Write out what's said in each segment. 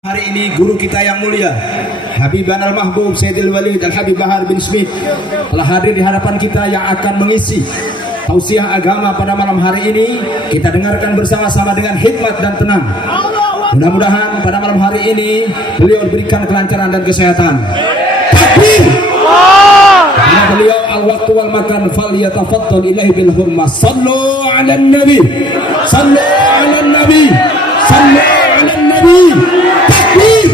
Hari ini guru kita yang mulia Habiban Al-Mahbub Sayyidil Walid Al-Habib Bahar bin Smith telah hadir di hadapan kita yang akan mengisi tausiah agama pada malam hari ini. Kita dengarkan bersama-sama dengan hikmat dan tenang. Mudah-mudahan pada malam hari ini beliau diberikan kelancaran dan kesehatan. Takbir! Karena beliau al-waqtu wal makan falyatafaddal ilahi bil hurmah. Sallu 'alan nabi. Sallu 'alan nabi. Sallu 'alan nabi. Takbir!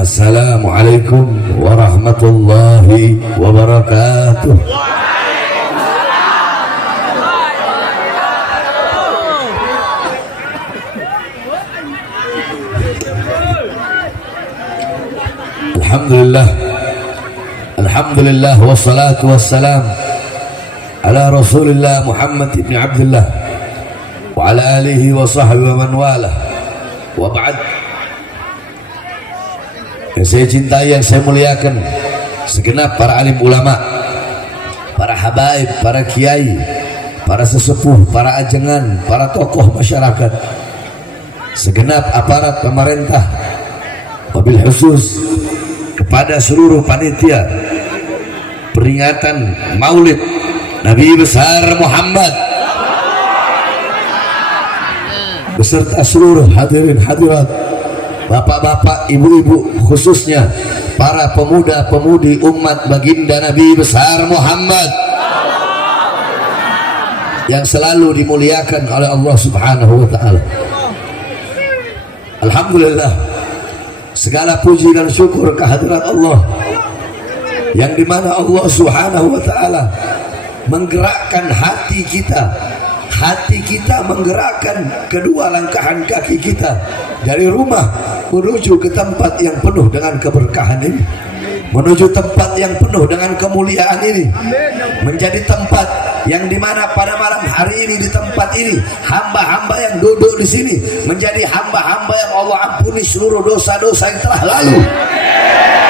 Assalamualaikum warahmatullahi wabarakatuh. Alhamdulillah, alhamdulillah wassalatu wassalam ala Rasulillah Muhammad ibn Abdullah wa ala alihi wa sahbihi wa man wala wa ba'd. Yang saya cintai, yang saya muliakan, segenap para alim ulama, para habaib, para kiai, para sesepuh, para ajengan, para tokoh masyarakat, segenap aparat pemerintah, wabil khusus kepada seluruh panitia peringatan Maulid Nabi besar Muhammad beserta seluruh hadirin hadirat, bapak-bapak, ibu-ibu, khususnya para pemuda-pemudi umat baginda Nabi besar Muhammad yang selalu dimuliakan oleh Allah Subhanahu wa taala. Alhamdulillah, segala puji dan syukur kehadirat Allah yang dimana Allah Subhanahu wa ta'ala menggerakkan hati kita menggerakkan kedua langkahan kaki kita dari rumah menuju ke tempat yang penuh dengan keberkahan ini, menuju tempat yang penuh dengan kemuliaan ini, menjadi tempat yang dimana pada malam hari ini, di tempat ini, hamba-hamba yang duduk di sini menjadi hamba-hamba yang Allah ampuni seluruh dosa-dosa yang telah lalu,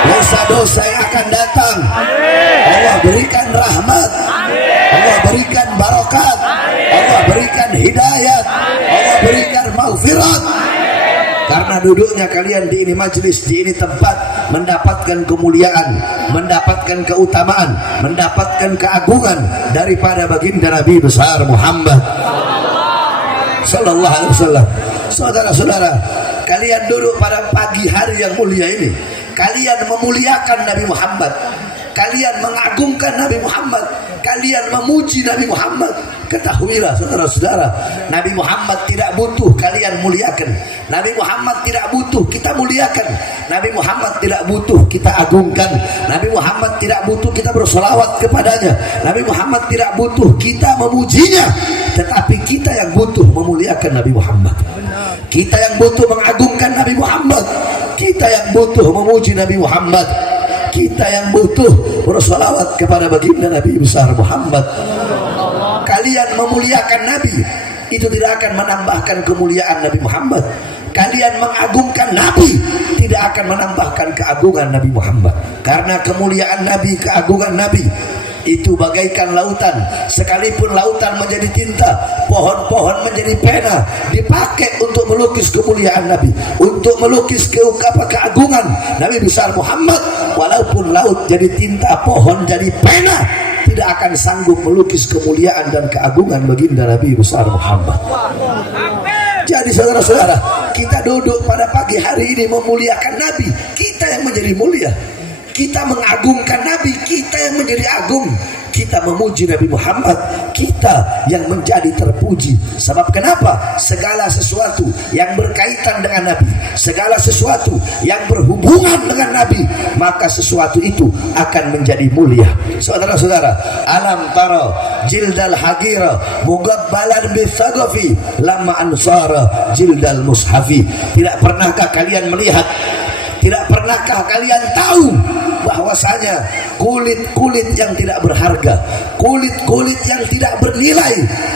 dosa-dosa yang akan datang. Allah berikan rahmat, Allah berikan barakat, Allah berikan hidayat, Allah berikan maghfirat. Karena duduknya kalian di ini majlis, di ini tempat, mendapatkan kemuliaan, mendapatkan keutamaan, mendapatkan keagungan daripada baginda Nabi besar Muhammad sallallahu alaihi wasallam. Saudara-saudara, kalian duduk pada pagi hari yang mulia ini, kalian memuliakan Nabi Muhammad, kalian mengagungkan Nabi Muhammad, kalian memuji Nabi Muhammad. Ketahuilah saudara-saudara, Nabi Muhammad tidak butuh kalian muliakan, Nabi Muhammad tidak butuh kita muliakan, Nabi Muhammad tidak butuh kita agungkan, Nabi Muhammad tidak butuh kita bersolawat kepadanya, Nabi Muhammad tidak butuh kita memujinya, tetapi kita yang butuh memuliakan Nabi Muhammad, kita yang butuh mengagungkan Nabi Muhammad, kita yang butuh memuji Nabi Muhammad, kita yang butuh bersolawat kepada baginda Nabi besar Muhammad. Kalian memuliakan Nabi itu tidak akan menambahkan kemuliaan Nabi Muhammad. Kalian mengagungkan Nabi tidak akan menambahkan keagungan Nabi Muhammad. Karena kemuliaan Nabi, keagungan Nabi itu bagaikan lautan. Sekalipun lautan menjadi tinta, pohon-pohon menjadi pena, dipakai untuk melukis kemuliaan Nabi, untuk melukis keagungan Nabi besar Muhammad. Walaupun laut jadi tinta, pohon jadi pena, tidak akan sanggup melukis kemuliaan dan keagungan baginda Nabi besar Muhammad. Jadi saudara-saudara, kita duduk pada pagi hari ini memuliakan Nabi, kita yang menjadi mulia. Kita mengagungkan Nabi, kita yang menjadi agung. Kita memuji Nabi Muhammad, kita yang menjadi terpuji. Sebab kenapa? Segala sesuatu yang berkaitan dengan Nabi, segala sesuatu yang berhubungan dengan Nabi, maka sesuatu itu akan menjadi mulia. Saudara-saudara, alam tara jildal hagira mugabbalan bisagafi lama ansara jildal mushafi. Tidak pernahkah kalian melihat, tidak pernahkah kalian tahu bahwasanya kulit-kulit yang tidak berharga, kulit-kulit yang tidak bernilai,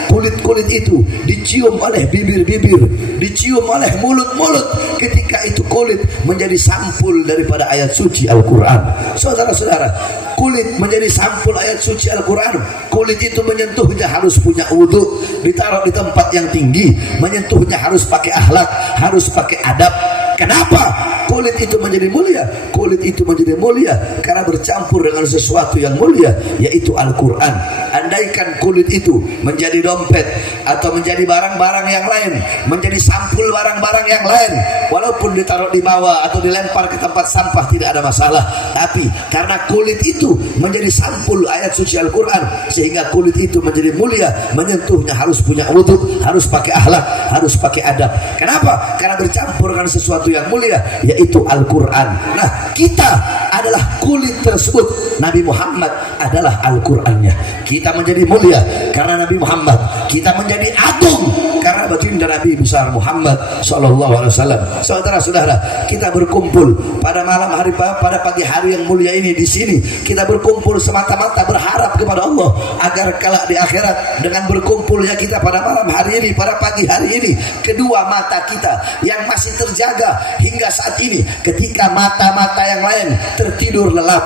kulit-kulit itu dicium oleh bibir-bibir, dicium oleh mulut-mulut, ketika itu kulit menjadi sampul daripada ayat suci Al-Quran. Saudara-saudara, kulit menjadi sampul ayat suci Al-Quran. Kulit itu menyentuhnya harus punya wudhu, ditaruh di tempat yang tinggi, menyentuhnya harus pakai akhlak, harus pakai adab. Kenapa kulit itu menjadi mulia? Kulit itu menjadi mulia karena bercampur dengan sesuatu yang mulia, yaitu Al-Quran. Andaikan kulit itu menjadi dompet atau menjadi barang-barang yang lain, menjadi sampul barang-barang yang lain, walaupun ditaruh di bawah atau dilempar ke tempat sampah tidak ada masalah. Tapi karena kulit itu menjadi sampul ayat suci Al-Quran, sehingga kulit itu menjadi mulia, menyentuhnya harus punya wudhu, harus pakai akhlak, harus pakai adab. Kenapa? Karena bercampur dengan sesuatu yang mulia, yaitu Al-Quran. Nah, kita adalah kulit tersebut. Nabi Muhammad adalah Al-Qurannya. Kita menjadi mulia karena Nabi Muhammad. Kita menjadi agung karena baginda Nabi besar Muhammad sallallahu alaihi wasallam. Saudara-saudara, kita berkumpul pada malam hari, pada pagi hari yang mulia ini di sini. Kita berkumpul semata-mata berharap kepada Allah agar kelak di akhirat, dengan berkumpulnya kita pada malam hari ini, pada pagi hari ini, kedua mata kita yang masih terjaga hingga saat ini, ketika mata-mata yang lain tertidur lelap,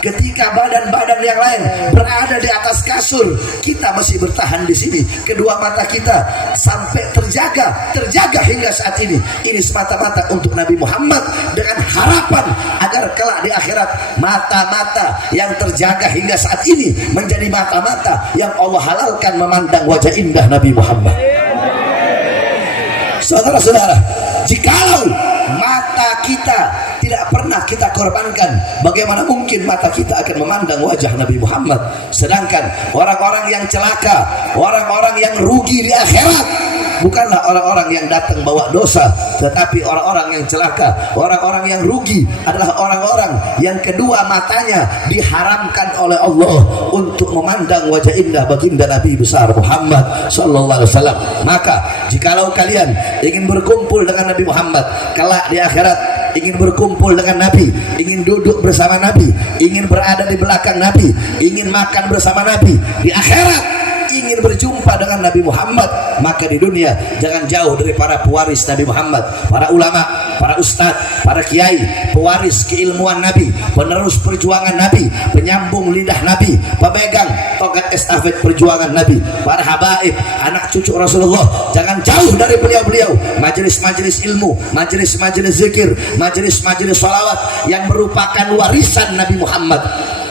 ketika badan-badan yang lain berada di atas kasur, kita masih bertahan di sini. Kedua mata kita sampai terjaga hingga saat ini. Ini semata-mata untuk Nabi Muhammad, dengan harapan agar kelak di akhirat mata-mata yang terjaga hingga saat ini menjadi mata-mata yang Allah halalkan memandang wajah indah Nabi Muhammad. Saudara-saudara, jikalau mata kita tidak pernah kita korbankan, bagaimana mungkin mata kita akan memandang wajah Nabi Muhammad? Sedangkan orang-orang yang celaka, orang-orang yang rugi di akhirat, bukanlah orang-orang yang datang bawa dosa, tetapi orang-orang yang celaka, orang-orang yang rugi adalah orang-orang yang kedua matanya diharamkan oleh Allah untuk memandang wajah indah baginda Nabi besar Muhammad sallallahu alaihi wasallam. Maka jikalau kalian ingin berkumpul dengan Nabi Muhammad kelak di akhirat, ingin berkumpul dengan Nabi, ingin duduk bersama Nabi, ingin berada di belakang Nabi, ingin makan bersama Nabi di akhirat, ingin berjumpa dengan Nabi Muhammad, maka di dunia jangan jauh dari para pewaris Nabi Muhammad, para ulama, para ustadz, para kiai, pewaris keilmuan Nabi, penerus perjuangan Nabi, penyambung lidah Nabi, pemegang tongkat estafet perjuangan Nabi, para habaib, anak cucu Rasulullah. Jangan jauh dari beliau-beliau. Majelis-majelis ilmu, majelis-majelis zikir, majelis-majelis sholawat yang merupakan warisan Nabi Muhammad.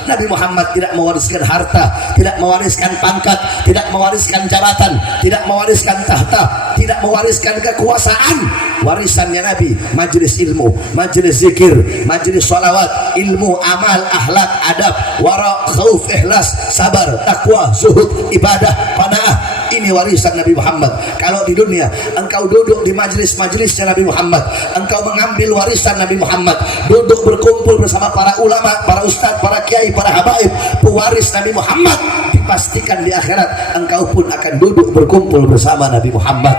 Nabi Muhammad tidak mewariskan harta, tidak mewariskan pangkat, tidak mewariskan jabatan, tidak mewariskan tahta, tidak mewariskan kekuasaan. Warisannya Nabi majelis ilmu, majelis zikir, majelis sholawat, ilmu, amal, akhlak, adab, wara, khauf, ikhlas, sabar, takwa, zuhud, ibadah, qanaah. Ini warisan Nabi Muhammad. Kalau di dunia engkau duduk di majelis-majelisnya Nabi Muhammad, engkau mengambil warisan Nabi Muhammad, duduk berkumpul bersama para ulama, para ustadz, para kiai, para habaib, pewaris Nabi Muhammad, dipastikan di akhirat engkau pun akan duduk berkumpul bersama Nabi Muhammad.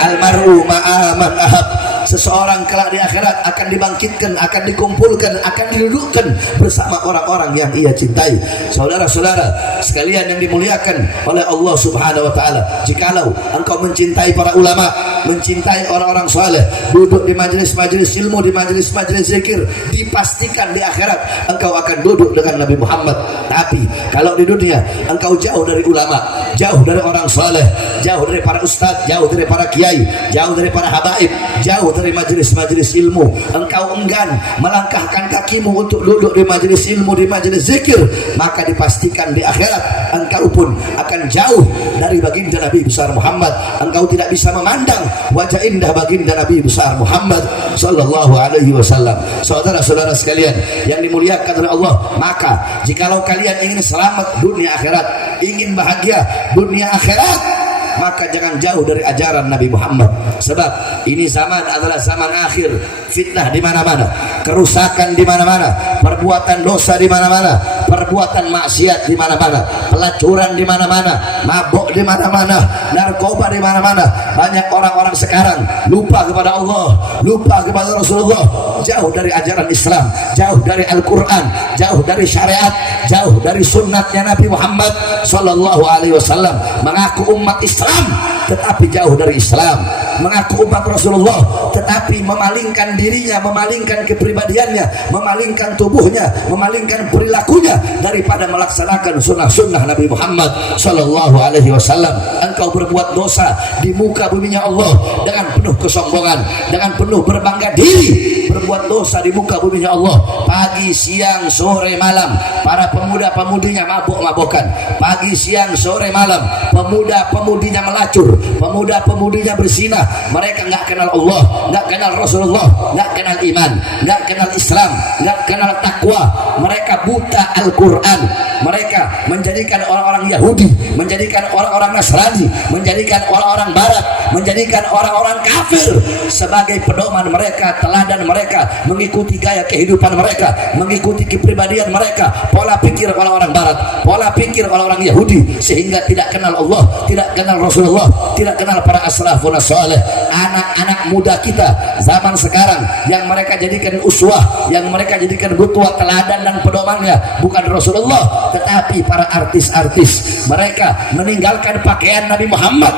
Almaru ma'aman ahab. Seseorang kelak di akhirat akan dibangkitkan, akan dikumpulkan, akan didudukkan bersama orang-orang yang ia cintai. Saudara-saudara sekalian yang dimuliakan oleh Allah Subhanahu wa taala, jikalau engkau mencintai para ulama, mencintai orang-orang saleh, duduk di majelis-majelis ilmu, di majelis-majelis zikir, dipastikan di akhirat engkau akan duduk dengan Nabi Muhammad. Tapi kalau di dunia engkau jauh dari ulama, jauh dari orang saleh, jauh dari para ustadz, jauh dari para kiai, jauh dari para habaib, jauh dari majelis-majelis ilmu, engkau enggan melangkahkan kakimu untuk duduk di majelis ilmu, di majelis zikir, maka dipastikan di akhirat engkau pun akan jauh dari baginda Nabi besar Muhammad. Engkau tidak bisa memandang wajah indah baginda Nabi besar Muhammad sallallahu alaihi wasallam. Saudara-saudara sekalian yang dimuliakan oleh Allah, maka jikalau kalian ingin selamat dunia akhirat, ingin bahagia dunia akhirat, maka jangan jauh dari ajaran Nabi Muhammad. Sebab ini zaman adalah zaman akhir, fitnah di mana-mana, kerusakan di mana-mana, perbuatan dosa di mana-mana, perbuatan maksiat di mana-mana, pelacuran di mana-mana, mabuk di mana-mana, narkoba di mana-mana. Banyak orang-orang sekarang lupa kepada Allah, lupa kepada Rasulullah, jauh dari ajaran Islam, jauh dari Al-Quran, jauh dari syariat, jauh dari sunnatnya Nabi Muhammad sallallahu alaihi wasallam. Mengaku umat Islam tetapi jauh dari Islam, mengaku umat Rasulullah tetapi memalingkan dirinya, memalingkan kepribadiannya, memalingkan tubuhnya, memalingkan perilakunya daripada melaksanakan sunnah-sunnah Nabi Muhammad sallallahu alaihi wasallam. Engkau berbuat dosa di muka buminya Allah dengan penuh kesombongan, dengan penuh berbangga diri, berbuat dosa di muka buminya Allah, pagi, siang, sore, malam. Para pemuda-pemudinya mabuk-mabukan, pagi, siang, sore, malam. Pemuda-pemudinya melacur, pemuda-pemudinya berzina. Mereka nggak kenal Allah, nggak kenal Rasulullah, nggak kenal iman, nggak kenal Islam, nggak kenal takwa. Mereka buta Al-Quran. Mereka menjadikan orang-orang Yahudi, menjadikan orang-orang Nasrani, menjadikan orang-orang Barat, menjadikan orang-orang kafir sebagai pedoman mereka, teladan mereka, mengikuti gaya kehidupan mereka, mengikuti kepribadian mereka, pola pikir orang-orang Barat, pola pikir orang-orang Yahudi, sehingga tidak kenal Allah, tidak kenal Rasulullah, tidak kenal para aslafun saleh. Anak-anak muda kita zaman sekarang yang mereka jadikan uswah, yang mereka jadikan qudwah, teladan dan pedomannya bukan Rasulullah tetapi para artis-artis. Mereka meninggalkan pakaian Nabi Muhammad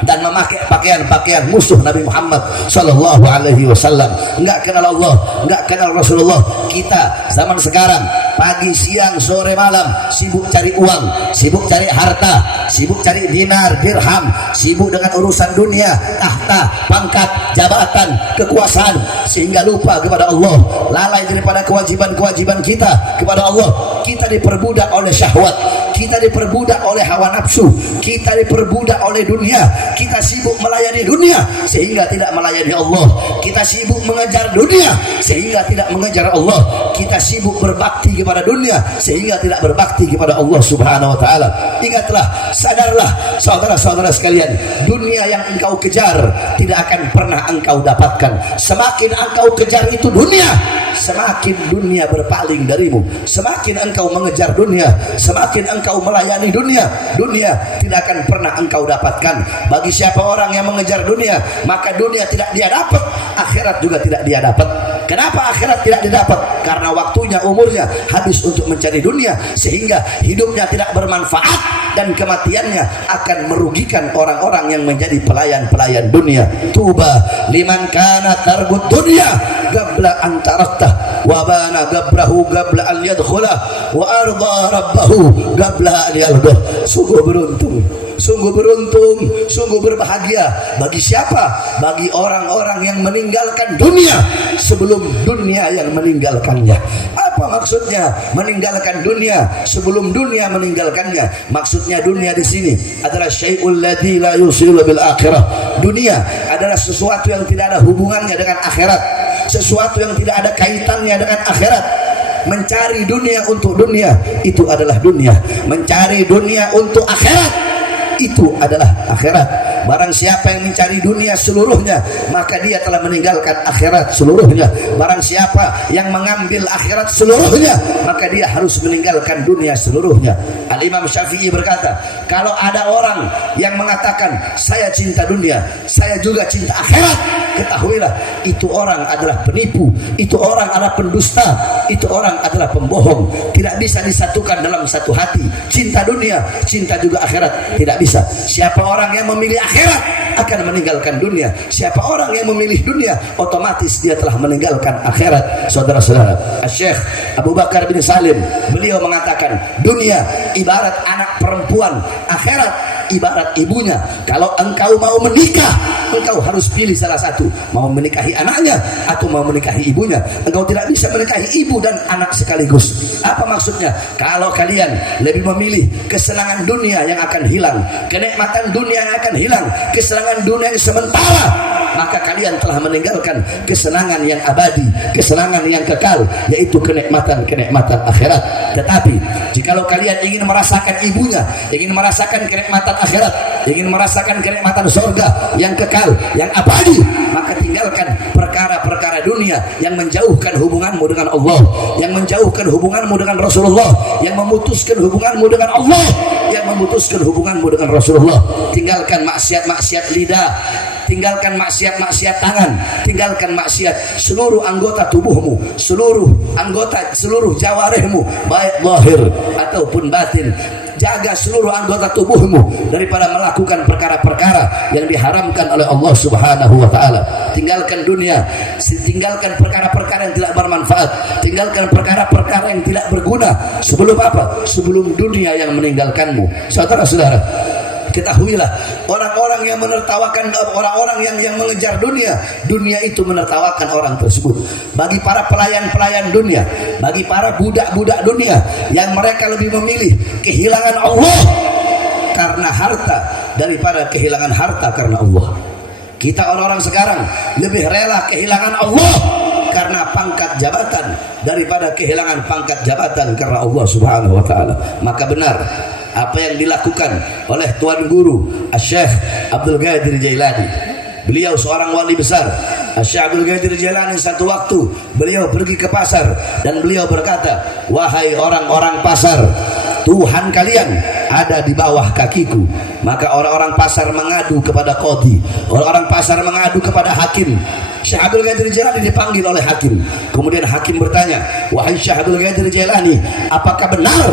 dan memakai pakaian-pakaian musuh Nabi Muhammad sallallahu alaihi wasallam. Enggak kenal Allah, enggak kenal Rasulullah. Kita zaman sekarang pagi, siang, sore, malam sibuk cari uang, sibuk cari harta, sibuk cari dinar, dirham, sibuk dengan urusan dunia, tahta, pangkat, jabatan, kekuasaan, sehingga lupa kepada Allah, lalai daripada kewajiban-kewajiban kita kepada Allah. Kita diperbudak oleh syahwat, kita diperbudak oleh hawa nafsu, kita diperbudak oleh dunia. Kita sibuk melayani dunia sehingga tidak melayani Allah. Kita sibuk mengejar dunia sehingga tidak mengejar Allah. Kita sibuk berbakti kepada dunia sehingga tidak berbakti kepada Allah Subhanahu wa taala. Ingatlah, sadarlah saudara-saudara sekalian, dunia yang engkau kejar tidak akan pernah engkau dapatkan. Semakin engkau kejar itu dunia, semakin dunia berpaling darimu. Semakin engkau mengejar dunia, semakin engkau melayani dunia, dunia tidak akan pernah engkau dapatkan. Bagi siapa orang yang mengejar dunia, maka dunia tidak dia dapat, akhirat juga tidak dia dapat. Kenapa akhirat tidak didapat? Karena waktunya, umurnya habis untuk mencari dunia, sehingga hidupnya tidak bermanfaat dan kematiannya akan merugikan orang-orang yang menjadi pelayan-pelayan dunia. Tuba liman kana tarbud dunya qabla an taraktah wa bana gabrahu qabla an yadkhulah wa arda rabbahu qabla an yaldah. Sungguh beruntung, sungguh beruntung, sungguh berbahagia bagi siapa? Bagi orang-orang yang meninggalkan dunia sebelum dunia yang meninggalkannya. Apa maksudnya meninggalkan dunia sebelum dunia meninggalkannya? Maksudnya dunia di sini adalah syai'ul ladzi la yusilu bil akhirah. Dunia adalah sesuatu yang tidak ada hubungannya dengan akhirat, sesuatu yang tidak ada kaitannya dengan akhirat. Mencari dunia untuk dunia itu adalah dunia, mencari dunia untuk akhirat itu adalah akhirat. Barang siapa yang mencari dunia seluruhnya, maka dia telah meninggalkan akhirat seluruhnya. Barang siapa yang mengambil akhirat seluruhnya, maka dia harus meninggalkan dunia seluruhnya. Al-Imam Syafi'i berkata, kalau ada orang yang mengatakan saya cinta dunia, saya juga cinta akhirat, ketahuilah itu orang adalah penipu, itu orang adalah pendusta, itu orang adalah pembohong. Tidak bisa disatukan dalam satu hati. Cinta dunia, cinta juga akhirat, tidak bisa. Siapa orang yang memilih akhirat akan meninggalkan dunia. Siapa orang yang memilih dunia, otomatis dia telah meninggalkan akhirat. Saudara-saudara, Syekh Abu Bakar bin Salim, beliau mengatakan, dunia ibarat anak perempuan, akhirat ibarat ibunya. Kalau engkau mau menikah, engkau harus pilih salah satu, mau menikahi anaknya atau mau menikahi ibunya. Engkau tidak bisa menikahi ibu dan anak sekaligus. Apa maksudnya? Kalau kalian lebih memilih kesenangan dunia yang akan hilang, kenikmatan dunia yang akan hilang, kesenangan dunia yang sementara, maka kalian telah meninggalkan kesenangan yang abadi, kesenangan yang kekal, yaitu kenikmatan-kenikmatan akhirat. Tetapi jikalau kalian ingin merasakan ibunya, ingin merasakan kenikmatan akhirat, ingin merasakan kenikmatan surga yang kekal, yang abadi, maka tinggalkan perkara-perkara dunia yang menjauhkan hubunganmu dengan Allah, yang menjauhkan hubunganmu dengan Rasulullah, yang memutuskan hubunganmu dengan Allah, yang memutuskan hubunganmu dengan Rasulullah. Tinggalkan maksiat-maksiat lidah, tinggalkan maksiat-maksiat tangan, tinggalkan maksiat seluruh anggota tubuhmu, seluruh jawarihmu, baik zahir ataupun batin. Jaga seluruh anggota tubuhmu daripada melakukan perkara-perkara yang diharamkan oleh Allah Subhanahu wa taala. Tinggalkan dunia, tinggalkan perkara-perkara yang tidak bermanfaat, tinggalkan perkara-perkara yang tidak berguna. Sebelum apa? Sebelum dunia yang meninggalkanmu. Saudara-saudara, ketahuilah, orang-orang yang menertawakan, orang-orang yang mengejar dunia, dunia itu menertawakan orang tersebut. Bagi para pelayan-pelayan dunia, bagi para budak-budak dunia yang mereka lebih memilih kehilangan Allah karena harta daripada kehilangan harta karena Allah. Kita orang-orang sekarang lebih rela kehilangan Allah karena pangkat jabatan daripada kehilangan pangkat jabatan karena Allah Subhanahu wa taala. Maka benar apa yang dilakukan oleh Tuan Guru Syekh Abdul Qadir Jailani. Beliau seorang wali besar. Syekh Abdul Qadir Jailani satu waktu beliau pergi ke pasar dan beliau berkata, "Wahai orang-orang pasar, Tuhan kalian ada di bawah kakiku." Maka orang-orang pasar mengadu kepada qadhi, orang-orang pasar mengadu kepada hakim. Syekh Abdul Qadir Jailani dipanggil oleh hakim. Kemudian hakim bertanya, "Wahai Syekh Abdul Qadir Jailani, apakah benar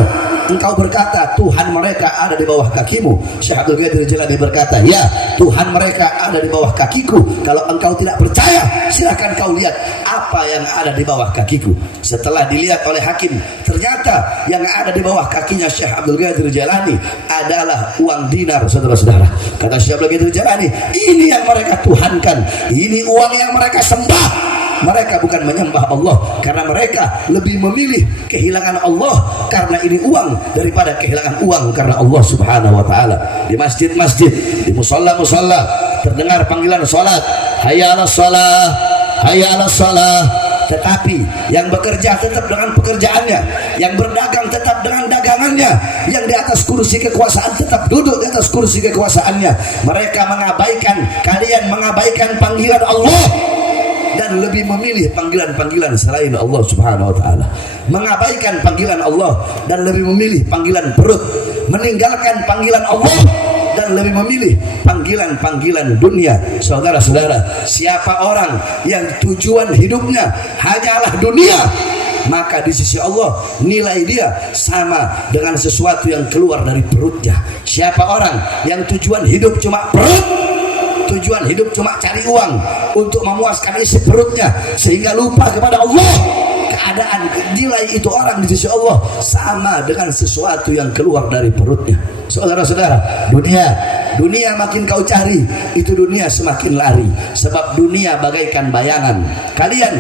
engkau berkata Tuhan mereka ada di bawah kakimu?" Syekh Abdul Qadir Jailani berkata, "Ya, Tuhan mereka ada di bawah kakiku. Kalau engkau tidak percaya, silakan kau lihat apa yang ada di bawah kakiku." Setelah dilihat oleh hakim, ternyata yang ada di bawah kakinya Syekh Abdul Qadir Jailani adalah uang dinar, saudara-saudara. Kata Syekh Abdul Qadir Jailani, ini yang mereka tuhankan, ini uang yang mereka sembah. Mereka bukan menyembah Allah karena mereka lebih memilih kehilangan Allah karena ini uang daripada kehilangan uang karena Allah Subhanahu wa taala. Di masjid-masjid, di musalla-musalla terdengar panggilan salat, hayya 'alas shalah, hayya 'alas shalah. Tetapi yang bekerja tetap dengan pekerjaannya, yang berdagang tetap dengan dagangannya, yang di atas kursi kekuasaan tetap duduk di atas kursi kekuasaannya. Mereka mengabaikan, kalian mengabaikan panggilan Allah dan lebih memilih panggilan-panggilan selain Allah Subhanahu wa taala. Mengabaikan panggilan Allah dan lebih memilih panggilan perut, meninggalkan panggilan Allah dan lebih memilih panggilan-panggilan dunia. Saudara-saudara, siapa orang yang tujuan hidupnya hanyalah dunia, maka di sisi Allah nilai dia sama dengan sesuatu yang keluar dari perutnya. Siapa orang yang tujuan hidup cuma perut, tujuan hidup cuma cari uang untuk memuaskan isi perutnya sehingga lupa kepada Allah, keadaan nilai itu orang di sisi Allah sama dengan sesuatu yang keluar dari perutnya. Saudara-saudara, dunia makin kau cari, itu dunia semakin lari, sebab dunia bagaikan bayangan. Kalian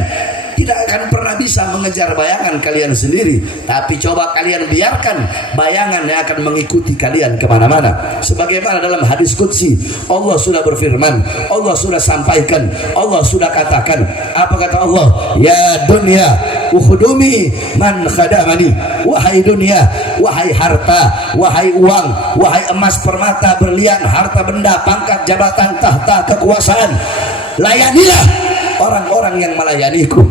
tidak akan pernah bisa mengejar bayangan kalian sendiri, tapi coba kalian biarkan bayangan yang akan mengikuti kalian kemana-mana. Sebagaimana dalam hadis qudsi, Allah sudah berfirman, Allah sudah sampaikan, Allah sudah katakan. Apa kata Allah? Ya dunia ukhdumi man khadamani. Wahai dunia, wahai harta, wahai uang, wahai emas, permata, berlian, harta benda, pangkat, jabatan, tahta, kekuasaan, layanilah orang-orang yang melayaniku.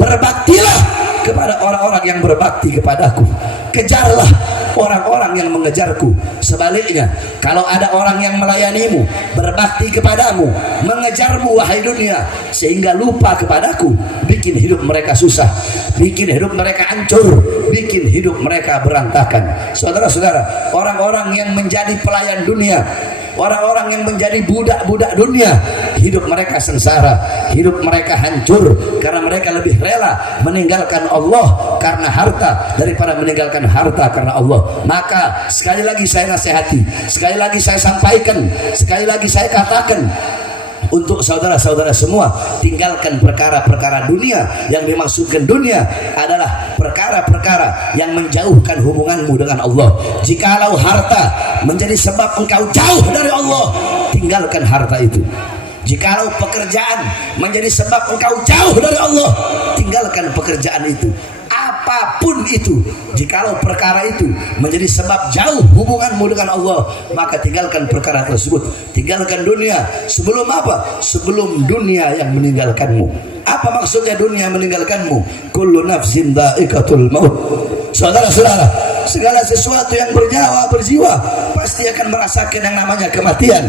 Berbaktilah kepada orang-orang yang berbakti kepadaku. Kejarlah orang-orang yang mengejarku. Sebaliknya, kalau ada orang yang melayanimu, berbakti kepadamu, mengejarmu wahai dunia, sehingga lupa kepadaku, bikin hidup mereka susah, bikin hidup mereka hancur, bikin hidup mereka berantakan. Saudara-saudara, orang-orang yang menjadi pelayan dunia, orang-orang yang menjadi budak-budak dunia, hidup mereka sengsara, hidup mereka hancur karena mereka lebih rela meninggalkan Allah karena harta daripada meninggalkan harta karena Allah. Maka sekali lagi saya nasihati, sekali lagi saya sampaikan, sekali lagi saya katakan untuk saudara-saudara semua, tinggalkan perkara-perkara dunia. Yang dimaksudkan dunia adalah perkara-perkara yang menjauhkan hubunganmu dengan Allah. Jikalau harta menjadi sebab engkau jauh dari Allah, tinggalkan harta itu. Jikalau pekerjaan menjadi sebab engkau jauh dari Allah, tinggalkan pekerjaan itu. apapun itu, jikalau perkara itu menjadi sebab jauh hubunganmu dengan Allah, maka tinggalkan perkara tersebut. Tinggalkan dunia. Sebelum apa? Sebelum dunia yang meninggalkanmu. Apa maksudnya dunia meninggalkanmu? Kullu nafsin dha'iqatul maut. Saudara-saudara, segala sesuatu yang bernyawa, berjiwa pasti akan merasakan yang namanya kematian.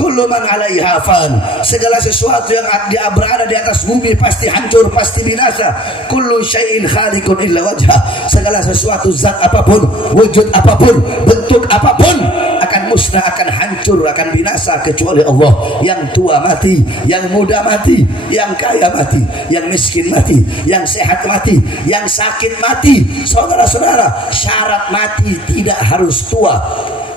Kullu man 'alaiha fan. Segala sesuatu yang berada di atas bumi pasti hancur, pasti binasa. Kullu syai'in khaliqun illa wajha. Segala sesuatu, zat apapun, wujud apapun, bentuk apapun akan musnah, akan hancur, akan binasa kecuali Allah. Yang tua mati, yang muda mati, yang kaya mati, yang miskin mati, yang sehat mati, yang sakit mati. Saudara-saudara, syarat mati tidak harus tua.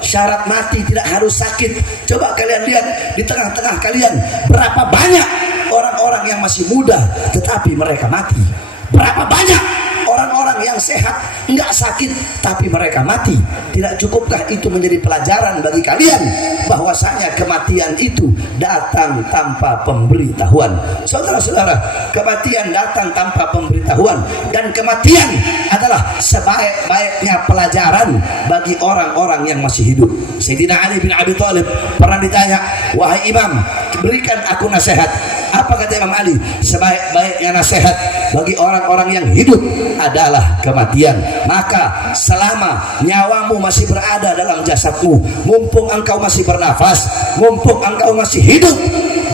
Syarat mati tidak harus sakit. Coba kalian lihat di tengah-tengah kalian, berapa banyak orang-orang yang masih muda tetapi mereka mati. Berapa banyak orang-orang yang sehat, enggak sakit tapi mereka mati. Tidak cukupkah itu menjadi pelajaran bagi kalian bahwasanya kematian itu datang tanpa pemberitahuan? Saudara-saudara, kematian datang tanpa pemberitahuan, dan kematian adalah sebaik-baiknya pelajaran bagi orang-orang yang masih hidup. Sayyidina Ali bin Abi Thalib pernah ditanya, "Wahai Imam, berikan aku nasihat." Apa kata Imam Ali? Sebaik-baiknya nasihat bagi orang-orang yang hidup adalah kematian. Maka selama nyawamu masih berada dalam jasadmu, mumpung engkau masih bernafas, mumpung engkau masih hidup,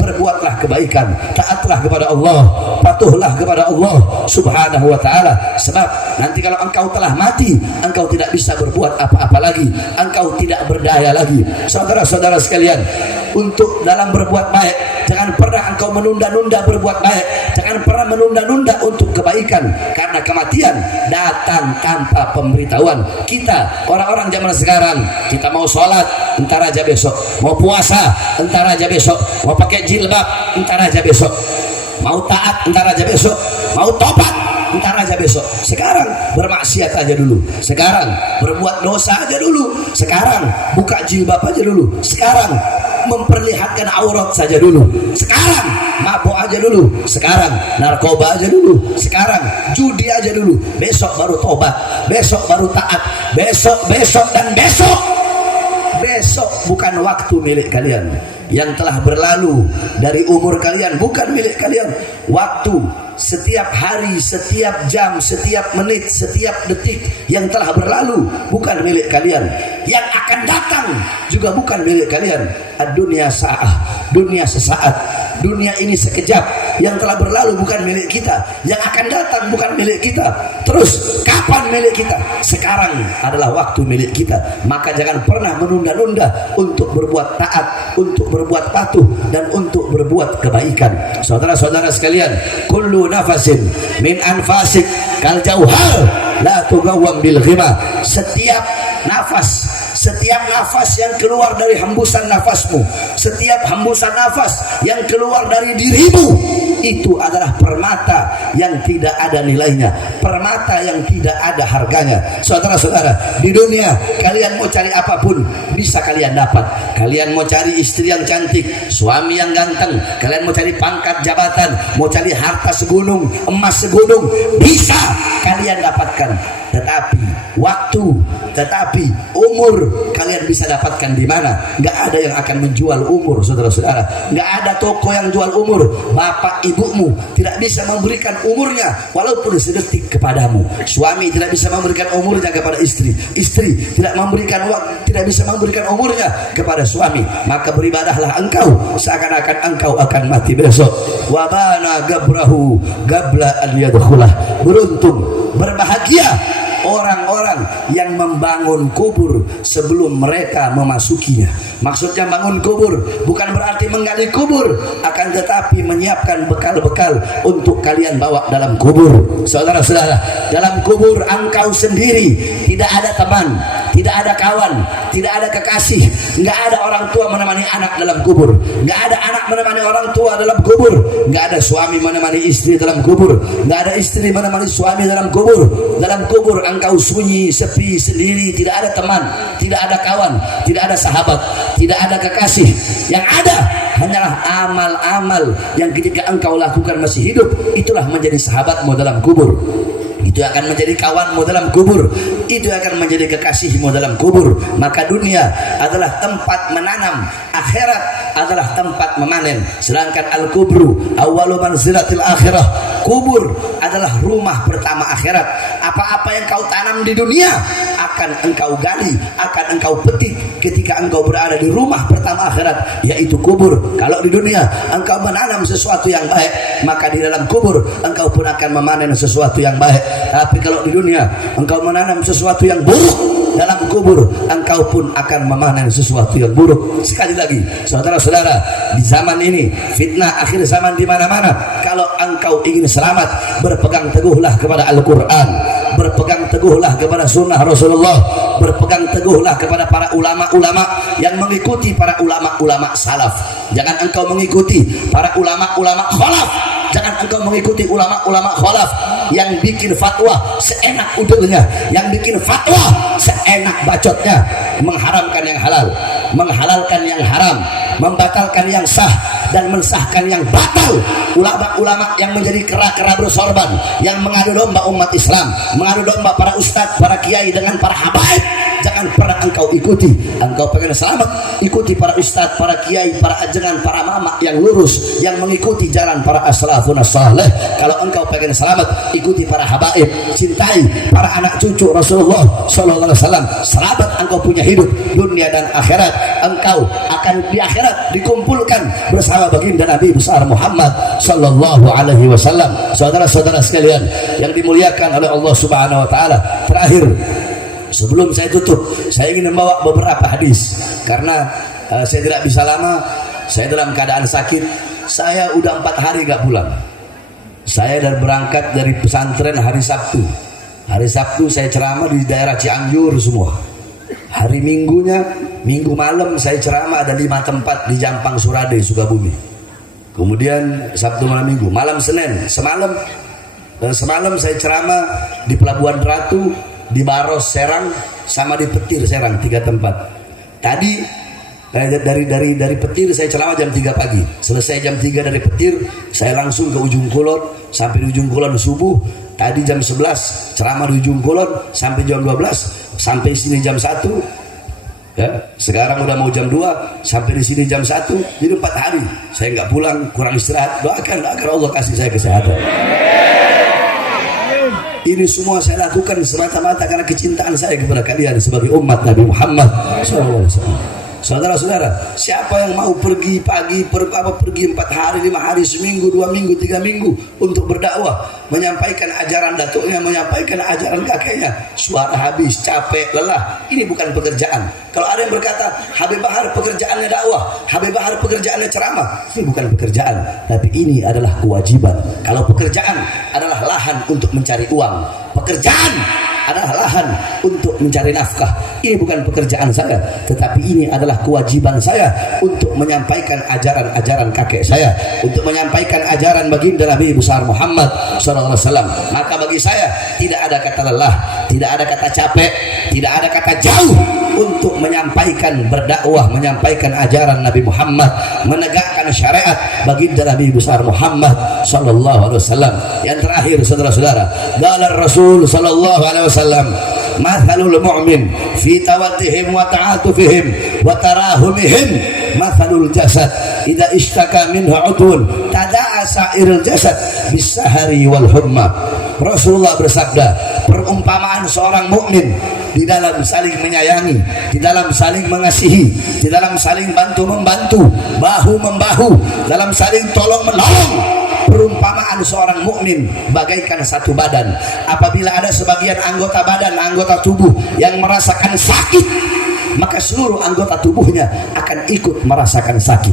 berbuatlah kebaikan, taatlah kepada Allah, patuhlah kepada Allah Subhanahu wa ta'ala. Sebab nanti kalau engkau telah mati, engkau tidak bisa berbuat apa-apa lagi, engkau tidak berdaya lagi. Saudara-saudara sekalian, untuk dalam berbuat baik, jangan pernah engkau menunda-nunda berbuat baik, jangan pernah menunda-nunda untuk kebaikan, karena kematian datang tanpa pemberitahuan. Kita orang-orang zaman sekarang, kita mau sholat entar aja besok, mau puasa entar aja besok, mau pakai jilbab entar aja besok, mau taat entar aja besok, mau tobat entar aja besok. Sekarang bermaksiat aja dulu, sekarang berbuat dosa aja dulu, sekarang buka jilbab aja dulu, sekarang memperlihatkan aurat saja dulu, sekarang mabuk aja dulu, sekarang narkoba aja dulu, sekarang judi aja dulu, besok baru tobat, besok baru taat, besok dan besok. Besok bukan waktu milik kalian. Yang telah berlalu dari umur kalian bukan milik kalian. Waktu, setiap hari, setiap jam, setiap menit, setiap detik yang telah berlalu bukan milik kalian. Yang akan datang juga bukan milik kalian. Ad-dunya sa'ah, dunia sesaat, dunia ini sekejap. Yang telah berlalu bukan milik kita, yang akan datang bukan milik kita. Terus kapan milik kita? Sekarang adalah waktu milik kita. Maka jangan pernah menunda-nunda untuk berbuat taat, untuk berbuat patuh, dan untuk berbuat kebaikan. Saudara-saudara sekalian, kullu nafasin min anfasik kal jauhar la tugawwam bil ghima. Setiap nafas yang keluar dari hembusan nafasmu, setiap hembusan nafas yang keluar dari dirimu, itu adalah permata yang tidak ada nilainya, permata yang tidak ada harganya. Saudara-saudara, di dunia kalian mau cari apapun bisa kalian dapat. Kalian mau cari istri yang cantik, suami yang ganteng, kalian mau cari pangkat jabatan, mau cari harta segunung, emas segunung, bisa kalian dapatkan. Tetapi waktu, tetapi umur kalian bisa dapatkan di mana? Nggak ada yang akan menjual umur, saudara-saudara. Nggak ada toko yang jual umur. Bapak ibumu tidak bisa memberikan umurnya walaupun sedetik kepadamu. Suami tidak bisa memberikan umurnya kepada istri. Istri tidak bisa memberikan umurnya kepada suami. Maka beribadahlah engkau seakan-akan engkau akan mati besok. Wabana gabrahu gabla an yadkhulah. Beruntung, berbahagia orang-orang yang membangun kubur sebelum mereka memasukinya. Maksudnya bangun kubur bukan berarti menggali kubur, akan tetapi menyiapkan bekal-bekal untuk kalian bawa dalam kubur. Saudara-saudara, dalam kubur engkau sendiri, tidak ada teman, tidak ada kawan, tidak ada kekasih, nggak ada orang tua menemani anak dalam kubur, nggak ada anak menemani orang tua dalam kubur, nggak ada suami menemani istri dalam kubur, nggak ada istri menemani suami dalam kubur. Dalam kubur engkau sunyi, sepi, sendiri, tidak ada teman, tidak ada kawan, tidak ada sahabat, tidak ada kekasih. Yang ada hanyalah amal-amal yang ketika engkau lakukan masih hidup, itulah menjadi sahabatmu dalam kubur. itu akan menjadi kawanmu dalam kubur, itu akan menjadi kekasihmu dalam kubur. Maka dunia adalah tempat menanam, akhirat adalah tempat memanen. Sedangkan al-kubru awwalu manzilatil akhirah, kubur adalah rumah pertama akhirat. Apa-apa yang kau tanam di dunia akan engkau gali, akan engkau petik ketika engkau berada di rumah pertama akhirat, yaitu kubur. Kalau di dunia engkau menanam sesuatu yang baik, maka di dalam kubur engkau pun akan memanen sesuatu yang baik. Tapi kalau di dunia engkau menanam sesuatu yang buruk, dalam kubur engkau pun akan memanen sesuatu yang buruk. Sekali lagi, saudara-saudara, di zaman ini fitnah akhir zaman di mana-mana. Kalau engkau ingin selamat, berpegang teguhlah kepada Al-Quran, berpegang teguhlah kepada sunnah Rasulullah, berpegang teguhlah kepada para ulama-ulama yang mengikuti para ulama-ulama salaf. Jangan engkau mengikuti para ulama-ulama khalaf, jangan engkau mengikuti ulama-ulama khalaf yang bikin fatwa seenak udelnya, yang bikin fatwa seenak bacotnya, mengharamkan yang halal, menghalalkan yang haram, membatalkan yang sah dan mensahkan yang batal. Ulama-ulama yang menjadi kera-kera bersorban, yang mengadu domba umat Islam, mengadu domba para ustadz, para kiai dengan para habaib, jangan pernah engkau ikuti. Engkau pengen selamat, ikuti para ustadz, para kiai, para ajengan, para mama yang lurus, yang mengikuti jalan para aslafun saleh. Kalau engkau pengen selamat, ikuti para habaib, cintai para anak cucu Rasulullah sallallahu alaihi wasallam. Selamat engkau punya hidup dunia dan akhirat. Engkau akan di akhirat dikumpulkan bersama baginda Nabi besar Muhammad sallallahu alaihi wasallam. Saudara-saudara sekalian yang dimuliakan oleh Allah Subhanahu wa taala, terakhir sebelum saya tutup, saya ingin membawa beberapa hadis karena saya tidak bisa lama. Saya dalam keadaan sakit. Saya udah 4 hari gak pulang. Saya berangkat dari pesantren hari Sabtu. Hari Sabtu saya ceramah di daerah Cianjur semua. Hari Minggunya, Minggu malam saya ceramah ada 5 tempat di Jampang, Surade, Sukabumi. Kemudian Sabtu malam Minggu, malam Senin semalam, dan semalam saya ceramah di Pelabuhan Ratu, di Baros Serang, sama di Petir Serang, 3 tempat. Tadi dari Petir saya ceramah jam 3 pagi. Selesai jam 3 dari Petir, saya langsung ke Ujung Kulon, sampai di Ujung Kulon subuh. Tadi jam 11 ceramah di Ujung Kulon sampai jam 12, sampai sini jam 1. Ya, sekarang udah mau jam 2, sampai di sini jam 1. Jadi 4 hari saya nggak pulang, kurang istirahat. Doakan agar Allah kasih saya kesehatan. Ini semua saya lakukan semata-mata karena kecintaan saya kepada kalian sebagai umat Nabi Muhammad SAW. Saudara-saudara, siapa yang mau pergi pagi, pergi 4 hari, 5 hari, seminggu, 2 minggu, 3 minggu untuk berdakwah, menyampaikan ajaran datuknya, menyampaikan ajaran kakeknya, suara habis, capek, lelah. Ini bukan pekerjaan. Kalau ada yang berkata Habib Bahar pekerjaannya dakwah, Habib Bahar pekerjaannya ceramah, ini bukan pekerjaan, tapi ini adalah kewajiban. Kalau pekerjaan adalah lahan untuk mencari uang, pekerjaan adalah lahan untuk mencari nafkah, ini bukan pekerjaan saya, tetapi ini adalah kewajiban saya untuk menyampaikan ajaran-ajaran kakek saya, untuk menyampaikan ajaran baginda Nabi besar Muhammad SAW. Maka bagi saya tidak ada kata lelah, tidak ada kata capek, tidak ada kata jauh untuk menyampaikan berdakwah, menyampaikan ajaran Nabi Muhammad, menegakkan syariat baginda Nabi besar Muhammad SAW. Yang terakhir, saudara-saudara, qala Rasul sallallahu alaihi wasallam, mathalul mu'min fi tawaddihim wa ta'atufihim wa tarahumihim mathalul jasad idza ishtaka minhu udhun tada'a sa'irul jasad bis-sahari wal humma. Rasulullah bersabda, perumpamaan seorang mukmin di dalam saling menyayangi, di dalam saling mengasihi, di dalam saling bantu-membantu, bahu-membahu, dalam saling tolong-menolong. Perumpamaan seorang mukmin bagaikan satu badan. Apabila ada sebagian anggota badan, anggota tubuh yang merasakan sakit, maka seluruh anggota tubuhnya akan ikut merasakan sakit.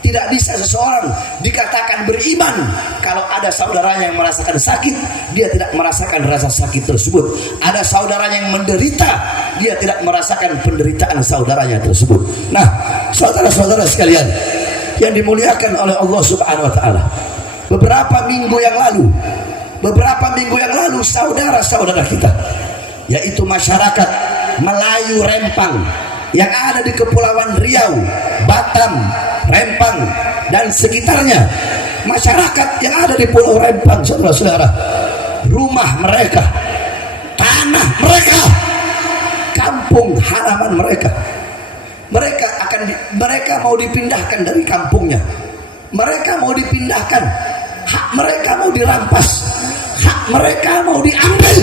Tidak bisa seseorang dikatakan beriman kalau ada saudaranya yang merasakan sakit, dia tidak merasakan rasa sakit tersebut. Ada saudaranya yang menderita, dia tidak merasakan penderitaan saudaranya tersebut. Nah, saudara-saudara sekalian yang dimuliakan oleh Allah Subhanahu wa taala, beberapa minggu yang lalu saudara-saudara kita, yaitu masyarakat Melayu Rempang yang ada di Kepulauan Riau, Batam, Rempang dan sekitarnya, masyarakat yang ada di Pulau Rempang, saudara-saudara, rumah mereka, tanah mereka, kampung halaman mereka. Mereka mau dipindahkan dari kampungnya, mereka mau dipindahkan, hak mereka mau dirampas, hak mereka mau diambil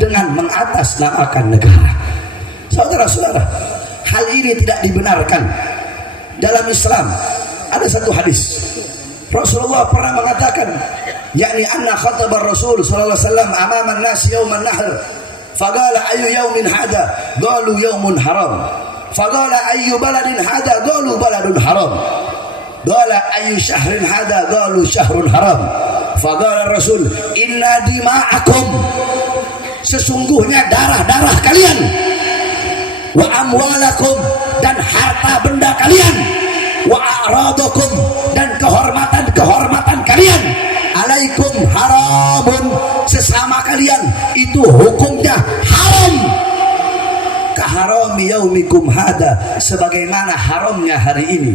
dengan mengatasnamakan negara. Saudara-saudara, hal ini tidak dibenarkan. Dalam Islam ada satu hadis, Rasulullah pernah mengatakan, yakni anna khatabar Rasul sallallahu alaihi wasallam amaman nas yauman nahr, faqala ayu yaumin hada, qalu yaumun haram, faqala ayu baladin hada, qalu baladun haram, qala ayu syahrin hada, qalu syahrun haram, faqala Rasul inna dima'akum, sesungguhnya darah-darah kalian, wa amwalakum, dan harta benda kalian, wa a'radakum, dan kehormatan kalian, alaikum haramun, sesama kalian itu hukumnya haram, kaharami yaumikum hada, sebagaimana haramnya hari ini,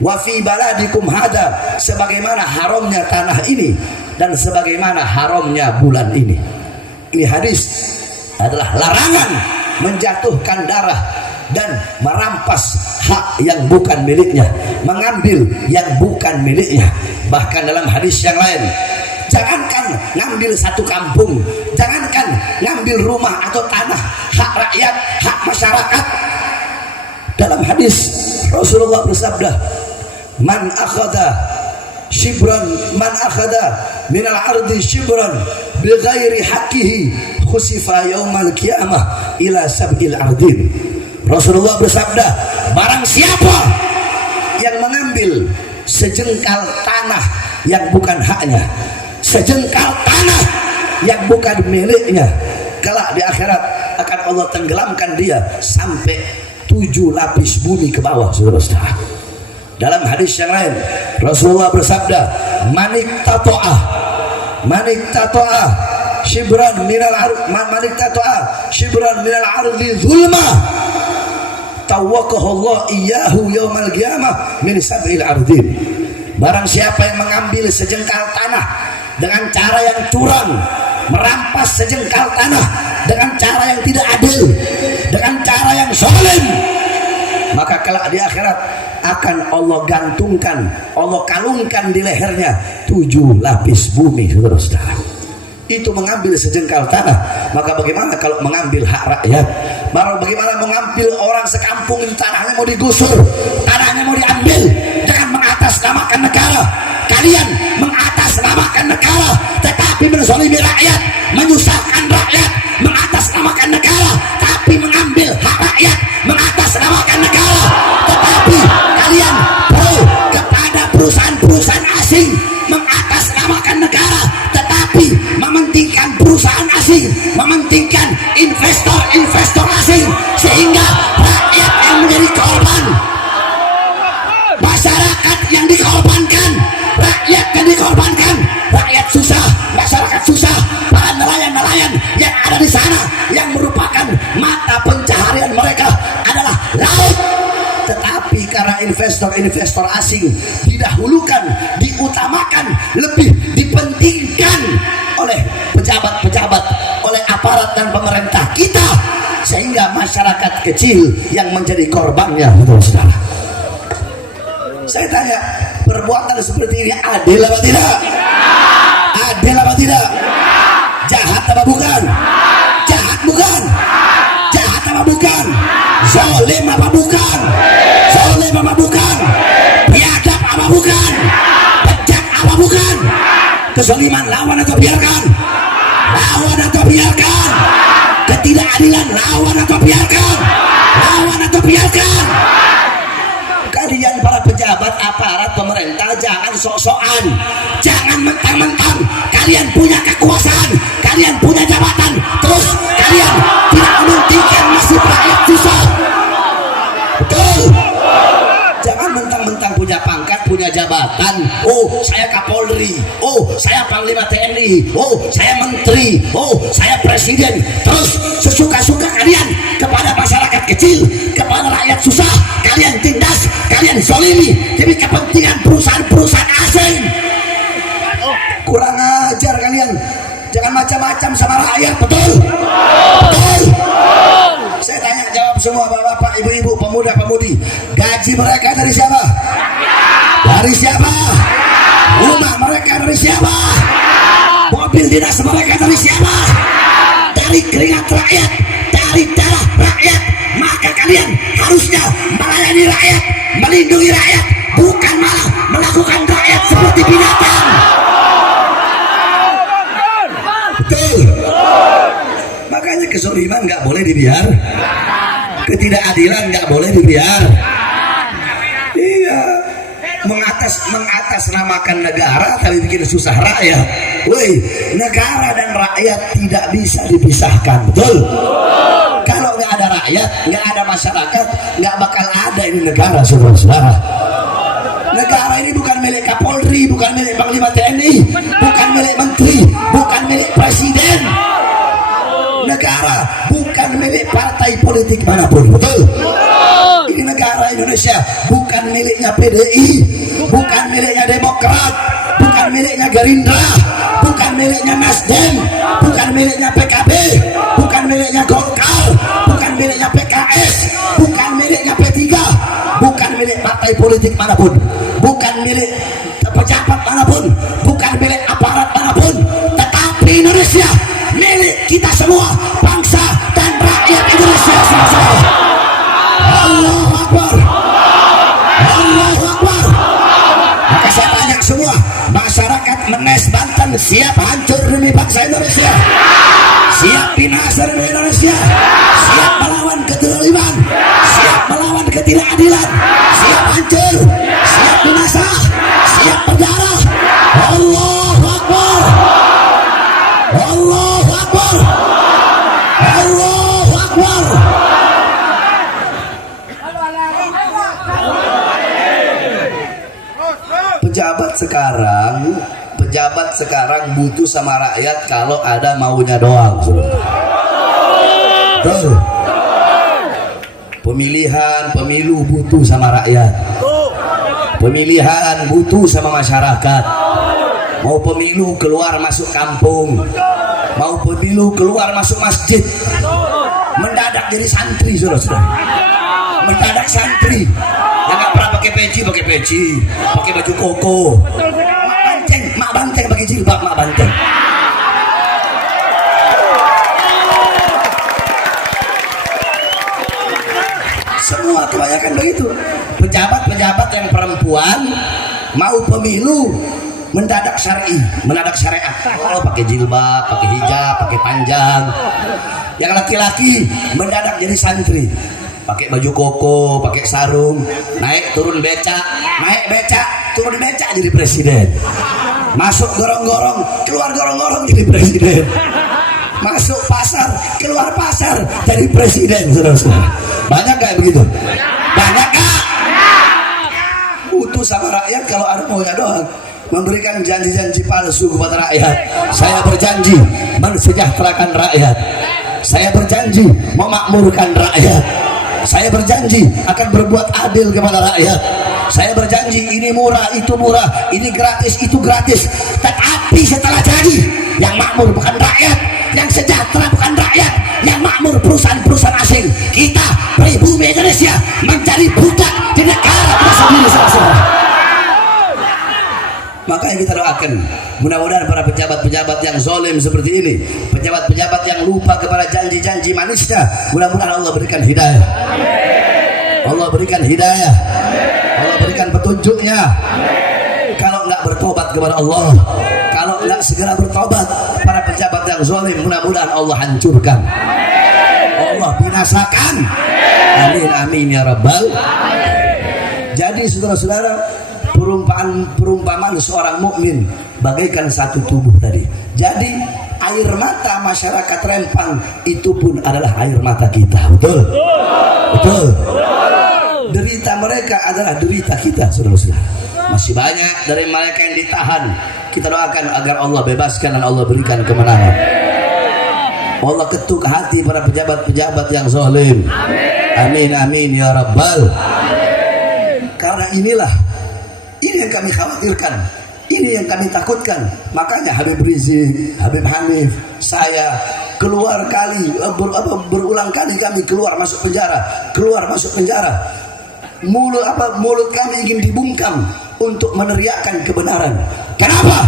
wa fi baladikum hada, sebagaimana haramnya tanah ini, dan sebagaimana haramnya bulan ini. Ini hadis adalah larangan menjatuhkan darah dan merampas hak yang bukan miliknya, mengambil yang bukan miliknya. Bahkan dalam hadis yang lain, jangankan ngambil satu kampung, jangankan ngambil rumah atau tanah, hak rakyat, hak masyarakat. Dalam hadis Rasulullah bersabda, man akhadha shibran, man akhadha minal ardi shibran bighairi haqqihi khusifa yaumal qiyamah ila sab'il ardin. Rasulullah bersabda, barang siapa yang mengambil sejengkal tanah yang bukan haknya, sejengkal tanah yang bukan miliknya, kelak di akhirat akan Allah tenggelamkan dia sampai 7 lapis bumi ke bawah. Saudara-saudara, dalam hadis yang lain Rasulullah bersabda, manik tato'ah shibran minal ardi zulma tawakkahallah iyahu yaumal qiyamah min sab'il ardin. Barang siapa yang mengambil sejengkal tanah dengan cara yang curang, merampas sejengkal tanah dengan cara yang tidak adil, dengan cara yang zalim, maka kelak di akhirat akan Allah gantungkan, Allah kalungkan di lehernya 7 lapis bumi. Saudara-saudara, itu mengambil sejengkal tanah. Maka bagaimana kalau mengambil hak rakyat? Bagaimana mengambil orang sekampung itu, tanahnya mau digusur, tanahnya mau diambil dengan mengatasnamakan negara. Kalian mengatasnamakan negara tetapi menzalimi rakyat, menyusahkan rakyat, mengatasnamakan negara tapi mengambil hak rakyat, mengatasnamakan negara, tetapi kalian pro kepada perusahaan-perusahaan asing, mengatasnamakan negara tetapi mementingkan perusahaan asing, mementingkan investor asing, sehingga rakyat yang menjadi korban, masyarakat yang dikorbankan, rakyat susah, masyarakat susah, para nelayan-nelayan yang ada di sana yang merupakan mata pencaharian mereka adalah laut, tetapi karena investor asing didahulukan, diutamakan, lebih dipentingkan oleh pejabat-pejabat, oleh aparat dan pemerintah kita, sehingga masyarakat kecil yang menjadi korbannya. Betul, saudara. Saya tanya, perbuatan seperti ini adil apa tidak? Adil apa tidak? Jahat apa bukan? Jahat bukan? Jahat apa bukan? Zalim apa bukan? Zalim apa bukan? Biadab apa bukan? Bejat apa bukan? Kezaliman lawan atau biarkan? Lawan atau biarkan? Ketidakadilan lawan atau biarkan? Lawan atau biarkan? Kalian para pejabat, aparat pemerintah, jangan sok-sokan, jangan mentang-mentang kalian punya kekuasaan, kalian punya jabatan, terus kalian tidak mementingkan nasib rakyat susah. Betul? Jangan mentang-mentang punya pangkat, punya jabatan, oh saya Kapolri, oh saya Panglima TNI, oh saya Menteri, oh saya Presiden, terus sesuka-suka kalian kepada masyarakat kecil, kepada rakyat susah kalian tindas, kalian zalimi demi kepentingan perusahaan-perusahaan asing. Kurang ajar kalian. dendam sama rakyat, betul? Betul. Saya tanya jawab semua bapak-bapak, ibu-ibu, pemuda-pemudi, gaji mereka dari siapa? Dari siapa? Rumah mereka dari siapa? Mobil dinas mereka dari siapa? Dari keringat rakyat, dari darah rakyat. Maka kalian harusnya melayani rakyat, melindungi rakyat, bukan malah melakukan rakyat seperti binatang. Betul. Makanya kezaliman nggak boleh dibiar, ketidakadilan nggak boleh dibiar. Iya, mengatasnamakan negara tapi bikin susah rakyat. Woi, negara dan rakyat tidak bisa dipisahkan, betul? Kalau nggak ada rakyat, nggak ada masyarakat, nggak bakal ada ini negara, saudara-saudara. Negara ini bukan milik Kapolri, bukan milik Panglima TNI, bukan milik Menteri, bukan milik Presiden. Negara bukan milik partai politik manapun, betul? Ini negara Indonesia bukan miliknya PDI, bukan miliknya Demokrat, bukan miliknya Gerindra, bukan miliknya Nasdem, bukan miliknya PKB, bukan miliknya Golkar, bukan miliknya PKS, bukan miliknya P3, bukan milik partai politik manapun, bukan milik pejabat manapun, bukan milik aparat manapun, tetapi Indonesia milik kita semua, bangsa dan rakyat Indonesia semua. Allahu Akbar, Allahu Akbar. Maka saya tanya semua, masyarakat Menes Banten siap hancur demi bangsa Indonesia? Siap binasa demi Indonesia? Siap melawan kezaliman? Siap melawan ketidakadilan? Siap hancur? Siap binasa? Siap berdarah? Allahu Akbar, Allahu Akbar, Allahu Akbar. Pejabat sekarang butuh sama rakyat kalau ada maunya doang. Betul. Pemilu butuh sama rakyat. Pemilihan butuh sama masyarakat. Mau pemilu keluar masuk kampung, mau pemilu keluar masuk masjid. Mendadak jadi santri, saudara-saudara. Mendadak santri yang nggak pernah pakai peci, pakai baju koko. Mak banteng pakai jilbab, mak banteng. Semua kebanyakan begitu. Pejabat yang perempuan mau pemilu mendadak syar'i, mendadak syariat. Oh, pakai jilbab, pakai hijab, pakai panjang. Yang laki-laki mendadak jadi santri, pakai baju koko, pakai sarung, naik turun becak, turun becak jadi presiden. Masuk gorong-gorong, keluar gorong-gorong jadi presiden. Masuk pasar, keluar pasar jadi presiden, saudara-saudara. Banyak gak begitu? Banyak gak? Utuh sama rakyat kalau ada maunya doang. Memberikan janji-janji palsu kepada rakyat. Saya berjanji mensejahterakan rakyat. Saya berjanji memakmurkan rakyat. Saya berjanji akan berbuat adil kepada rakyat. Saya berjanji ini murah, itu murah, ini gratis, itu gratis. Tetapi setelah jadi, yang makmur bukan rakyat, yang sejahtera bukan rakyat, yang makmur perusahaan-perusahaan asing. Kita pribumi Indonesia menjadi budak di negara kita sendiri, saudara-saudara. Makanya kita doakan, mudah-mudahan para pejabat-pejabat yang zalim seperti ini, pejabat-pejabat yang lupa kepada janji-janji manisnya, mudah-mudahan Allah berikan hidayah. Allah berikan hidayah. Allah berikan petunjuknya. Kalau nggak bertobat kepada Allah, kalau nggak segera bertobat, para pejabat yang zalim, mudah-mudahan Allah hancurkan, Allah binasakan. Amin amin ya rabbal. Jadi saudara-saudara, perumpamaan seorang mukmin bagaikan satu tubuh tadi. Jadi air mata masyarakat Rempang itu pun adalah air mata kita, betul? Betul. Derita mereka adalah derita kita, saudara-saudara. Masih banyak dari mereka yang ditahan. Kita doakan agar Allah bebaskan dan Allah berikan kemenangan. Allah ketuk hati para pejabat-pejabat yang zalim. Amin amin ya rabbal. Karena ini yang kami khawatirkan. Ini yang kami takutkan. Makanya Habib Rizik, Habib Hanif, saya berulang kali kami keluar masuk penjara. Mulut kami ingin dibungkam untuk meneriakkan kebenaran. Kenapa?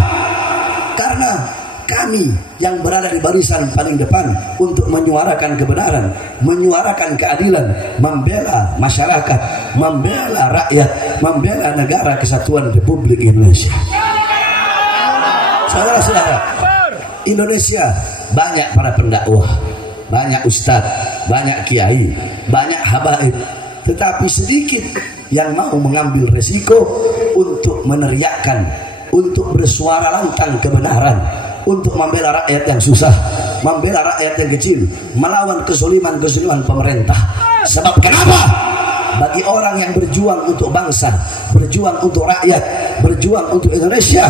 Karena kami yang berada di barisan paling depan untuk menyuarakan kebenaran, menyuarakan keadilan, membela masyarakat, membela rakyat, membela negara kesatuan Republik Indonesia. Saudara-saudara, Indonesia banyak para pendakwah, banyak ustadz, banyak kiai, banyak habaib, tetapi sedikit yang mau mengambil resiko untuk meneriakkan, untuk bersuara lantang kebenaran, untuk membela rakyat yang susah, membela rakyat yang kecil, melawan kezaliman pemerintah. Sebab kenapa? Bagi orang yang berjuang untuk bangsa, berjuang untuk rakyat, berjuang untuk Indonesia,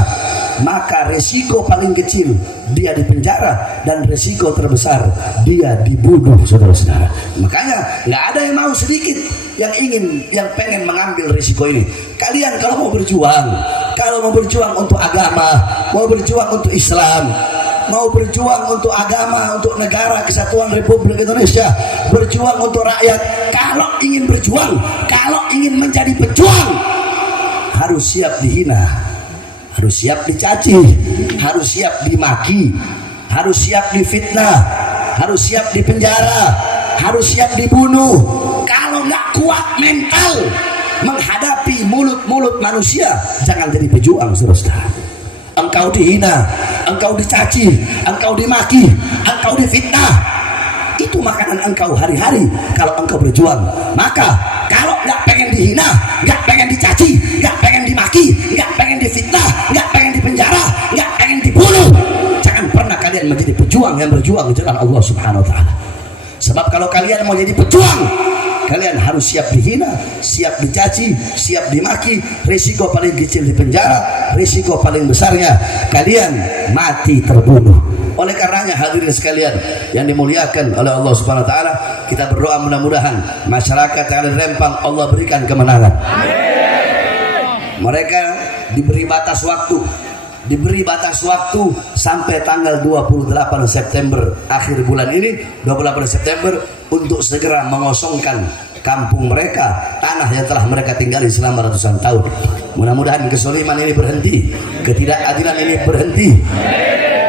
maka resiko paling kecil dia dipenjara dan resiko terbesar dia dibunuh, saudara-saudara. Makanya nggak ada yang mau sedikit yang pengen mengambil resiko ini. Kalian kalau mau berjuang untuk agama, mau berjuang untuk Islam, mau berjuang untuk agama, untuk negara kesatuan Republik Indonesia, berjuang untuk rakyat, kalau ingin berjuang, kalau ingin menjadi pejuang, harus siap dihina, harus siap dicaci, harus siap dimaki, harus siap difitnah, harus siap dipenjara, harus siap dibunuh. Kalau nggak kuat mental menghadapi mulut-mulut manusia, jangan jadi pejuang, saudara. Engkau dihina, engkau dicaci, engkau dimaki, engkau difitnah, itu makanan engkau hari-hari kalau engkau berjuang. Maka kalau nggak pengen dihina, nggak pengen dicaci, nggak pengen dimaki, nggak pengen difitnah, nggak pengen dipenjara, nggak pengen dibunuh, jangan pernah kalian menjadi pejuang yang berjuang di jalan Allah Subhanahu Wa Taala. Sebab kalau kalian mau jadi pejuang, kalian harus siap dihina, siap dicaci, siap dimaki. Risiko paling kecil di penjara, risiko paling besarnya kalian mati terbunuh. Oleh karenanya hadirin sekalian yang dimuliakan oleh Allah Subhanahu Wa Taala, kita berdoa mudah-mudahan masyarakat yang ada di Rempang Allah berikan kemenangan. Mereka diberi batas waktu sampai tanggal 28 September akhir bulan ini, 28 September, untuk segera mengosongkan kampung mereka, tanah yang telah mereka tinggali selama ratusan tahun. Mudah-mudahan kezaliman ini berhenti, ketidakadilan ini berhenti,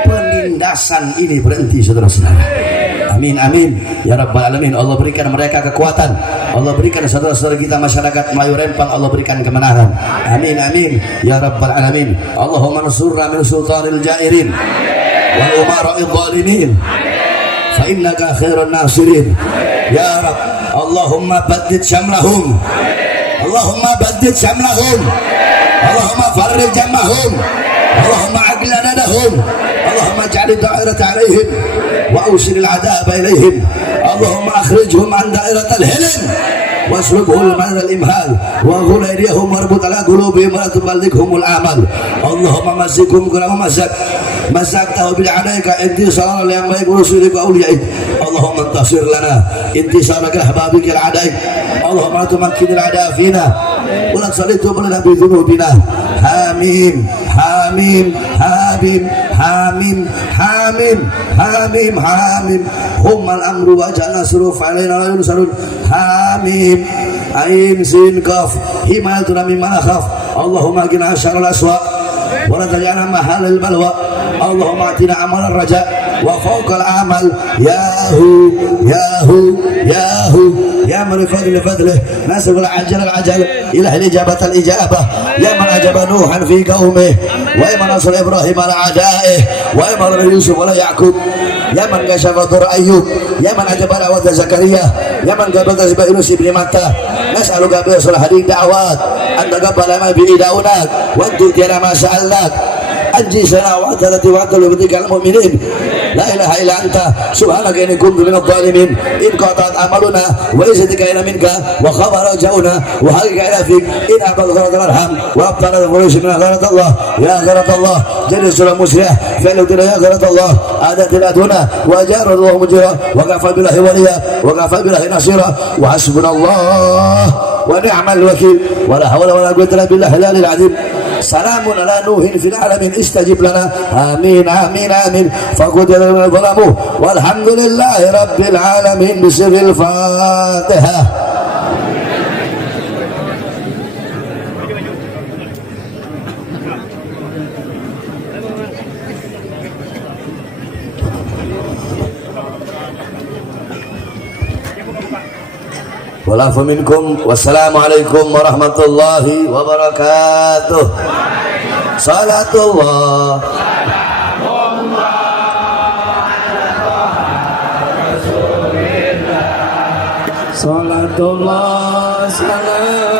penindasan ini berhenti, saudara-saudara. Amin amin ya rabbal alamin. Allah berikan mereka kekuatan, Allah berikan saudara-saudara kita masyarakat Melayu Rempang, Allah berikan kemenangan. Amin amin ya rabbal alamin. Allahumma nsurna min sultanil jairin wal umara'il zalimin fa innaka khairun nasirin ya rab. Allahumma baddid syamlahum, Allahumma baddid syamlahum, Allahumma farrij jamahum, Allahumma aqil adadahum, Allahumma ja'al da'irata alaihim wa awsil al-'adab ilaihim, Allahumma akhrijhum an da'iratal hilm waslubuhum min al-imhal wa ghul aydihum warbut ala qulubihim wa la tuballighumul amal. Allahumma mazzikhum kama mazzaqtahu bil 'alaika intisaran li amri rusulika awliyaik. Allahumma intasir lana intisaraka hababika al-'adaik. Allahumma tumakkinil 'ada fina wa la tusallitu lana bi dhunubina. Amin amin amin amin amin amin amin. Hummal amru wa janasru fa'alaina la yunsalun. Amin. Ain sin kaf himayatuna mimma nakhaf. Allahumma qina syarral aswa wa la taj'alna mahalal balwa. Allahumma atina amal raja wa fawqal amal. Yahu yahu yahu ya man fadl fadlih nasib al ajal ila ijabat al ijabah ya man ajaba nuhan fi qaumih wa man nasara ibrahim ala adaih wa man yusuf ala yaqub ya man kashafa dur ayyub ya man ajaba da'wat zakaria ya man qabata sibah yunus ibn matta nas'aluka bi salahadi da'wat anta qabbala ma bi idaunak wa tudira ma sa'alnak anji sana wa adalati wa adalu bidikal mu'minin. La ilaha illa anta subhanaka inni kuntu minadh dhalimin. In qatat amaluna wa izidika ila minka wa khabara jauna wa halika ila fik in abadu arham wa abtana qulush min Allah ya Allah jadi surah musyrih fi'lu ya Allah ada tiladuna wa jara Allah mujra wa kafa billahi waliya wa kafa billahi nasira wa hasbunallah wa ni'mal wakil wa la hawla wa la quwwata illa billahil azim. salamun ala nuhin fil alamin istajib lana amin amin amin faqul zalamu walhamdulillahi rabbil alamin bisirril fatihah. Walafu minkum. Wassalamualaikum warahmatullahi wabarakatuh. Salatullah. Salatullah salam